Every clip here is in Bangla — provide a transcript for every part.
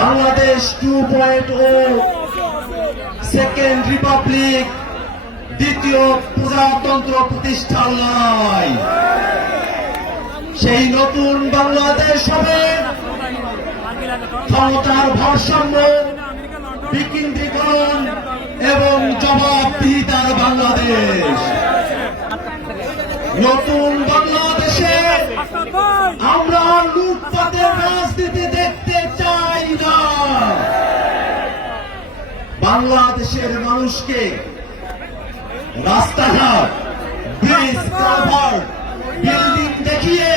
Bangladesh two point O, second republic, দ্বিতীয় প্রজাতন্ত্র প্রতিষ্ঠান লড়াই সেই নতুন বাংলাদেশ হবে। ক্ষমতার ভারসাম্য, বিকেন্দ্রীকরণ এবং জবাবদিহিতার বাংলাদেশ। নতুন বাংলাদেশে বাংলাদেশের মানুষকে রাস্তাঘাট ব্রিজ বিল্ডিং দেখিয়ে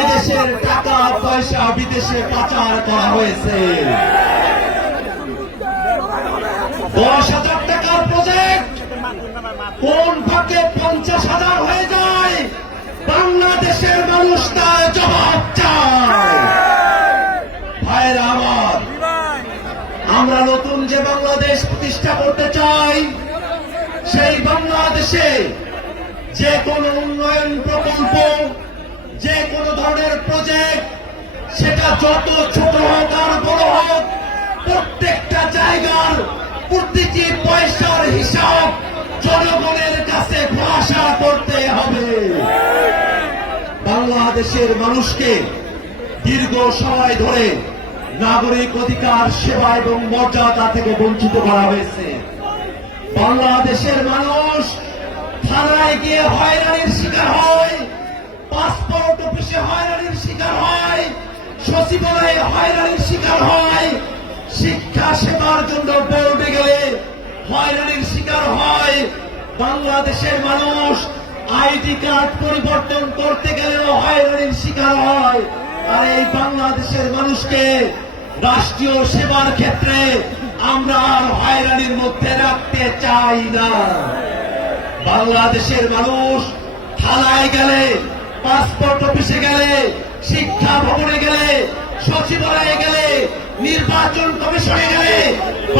এদেশের টাকা, পয়সা বিদেশে পাচার করা হয়েছে। দশ হাজার টাকার প্রজেক্ট কোন ভাগে পঞ্চাশ হাজার হয়ে যায়? বাংলাদেশের মানুষ তার জবাব চায় ভাইরা আমার আমরা নতুন যে বাংলাদেশ প্রতিষ্ঠা করতে চাই, সেই বাংলাদেশে যে কোনো উন্নয়ন প্রকল্প, যে কোনো ধরনের প্রজেক্ট সেটা যত ছোট হোক আর বড় হোক, প্রত্যেকটা জায়গার প্রতিটি পয়সার হিসাব জনগণের কাছে প্রশা করতে হবে। বাংলাদেশের মানুষকে দীর্ঘ সময় ধরে নাগরিক অধিকার, সেবা এবং মর্যাদা থেকে বঞ্চিত করা হয়েছে। বাংলাদেশের মানুষ থানায় গিয়ে হয়রানির শিকার হয়, পাসপোর্ট অফিসে হয়রানির শিকার হয়, সচিবালয়ে হয়রানির শিকার হয়, শিক্ষা সেবার জন্য বোর্ডে গেলে হয়রানির শিকার হয়। বাংলাদেশের মানুষ আইডি কার্ড পরিবর্তন করতে গেলেও হয়রানির শিকার হয়। আর এই বাংলাদেশের মানুষকে রাষ্ট্রীয় সেবার ক্ষেত্রে আমরা আর হয়রানির মধ্যে রাখতে চাই না। বাংলাদেশের মানুষ থানায় গেলে, পাসপোর্ট অফিসে গেলে, শিক্ষা ভবনে গেলে, সচিবালয়ে গেলে, নির্বাচন কমিশনে গেলে,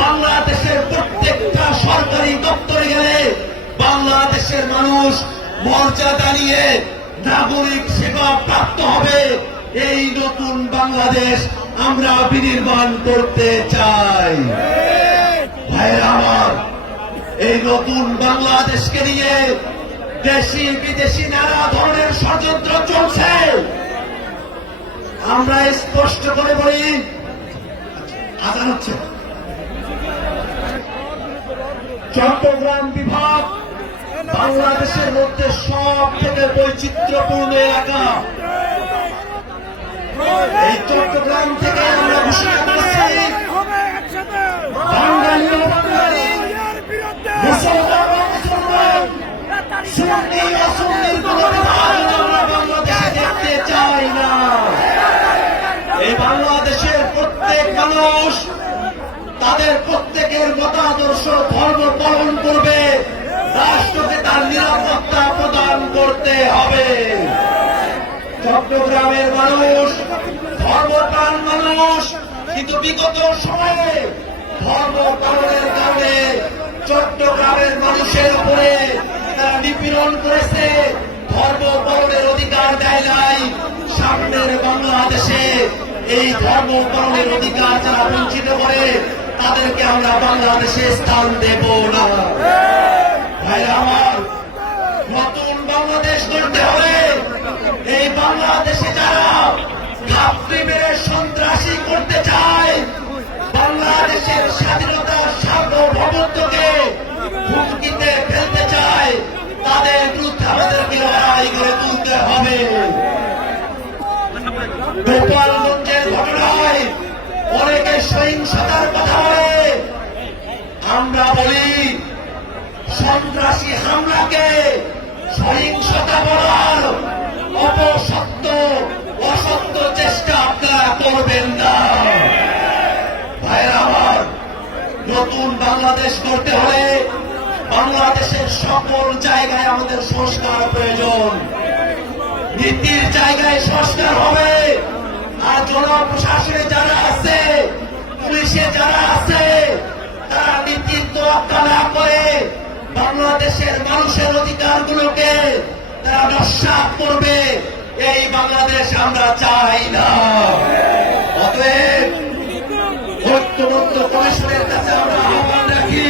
বাংলাদেশের প্রত্যেকটা সরকারি দপ্তরে গেলে বাংলাদেশের মানুষ মর্যাদা নিয়ে নাগরিক সেবা প্রাপ্ত হবে। এই নতুন বাংলাদেশ আমরা বিনির্মাণ করতে চাই। আমার, এই নতুন বাংলাদেশকে নিয়ে দেশি বিদেশি নানা ধরনের ষড়যন্ত্র চলছে। আমরা স্পষ্ট করে বলি, আজান হচ্ছে। চট্টগ্রাম বিভাগ বাংলাদেশের মধ্যে সব থেকে বৈচিত্র্যপূর্ণ এলাকা। এই চট্টগ্রাম থেকে আমরা বাংলাদেশের প্রত্যেক মানুষ তাদের প্রত্যেকের মতাদর্শ, ধর্ম পালন করবে। রাষ্ট্রকে তার নিরাপত্তা প্রদান করতে হবে। চট্টগ্রামের মানুষ মানুষ কিন্তু বিগত সময়ে ধর্ম পালনের কারণে চট্টগ্রামের মানুষের উপরে তারা নিপীড়ন করেছে। ধর্ম পালনের অধিকার দেয় নাই সামনের বাংলাদেশে। এই ধর্ম পালনের অধিকার যারা বঞ্চিত করে, তাদেরকে আমরা বাংলাদেশে স্থান দেব না। ভাইরা আমার, নতুন বাংলাদেশ গড়তে হবে। সহিংসতার কথা আমরা বলি, সন্ত্রাসী হামলাকে সহিংসতা বলার অপসত্য অসত্য চেষ্টা আপনারা করবেন না। ভাইয়ের আমার, নতুন বাংলাদেশ করতে হলে বাংলাদেশের সকল জায়গায় আমাদের সংস্কার প্রয়োজন। নীতির জায়গায় সংস্কার হবে। আর জনপ্রশাসনে যারা পুলিশে যারা আছে তারা নীতির তোয়াক্কা না করে বাংলাদেশের মানুষের অধিকারগুলোকে তারা নস্বাত করবে। এই বাংলাদেশ আমরা চাই না। অতএব ঐক্যবদ্ধ কমিশনের কাছে আমরা আহ্বান রাখি।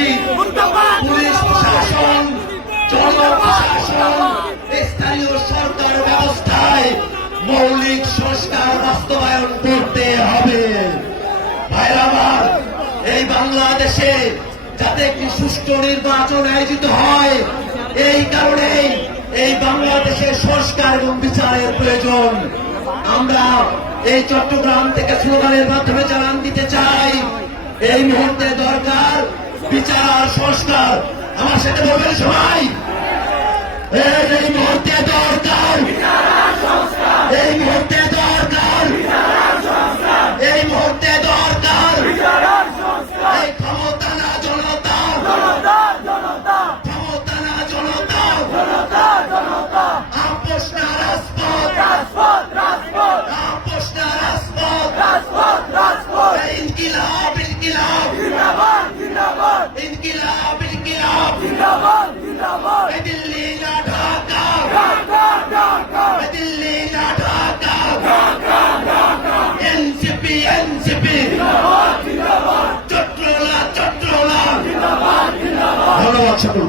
পুলিশ প্রশাসন জনপ্রশাসন স্থানীয় সরকার ব্যবস্থায় মৌলিক সংস্কার বাস্তবায়ন করতে হবে ভাইরা আমার এই বাংলাদেশে যাতে একটি সুষ্ঠু নির্বাচন আয়োজিত হয়, এই কারণেই এই বাংলাদেশের সংস্কার এবং বিচারের প্রয়োজন। আমরা এই চট্টগ্রাম থেকে স্লোগানের মাধ্যমে জানান দিতে চাই, এই মুহূর্তে দরকার বিচার আর সংস্কার। আমার সাথে বলবেন সবাই? এই এই মুহূর্তে দরকার 8.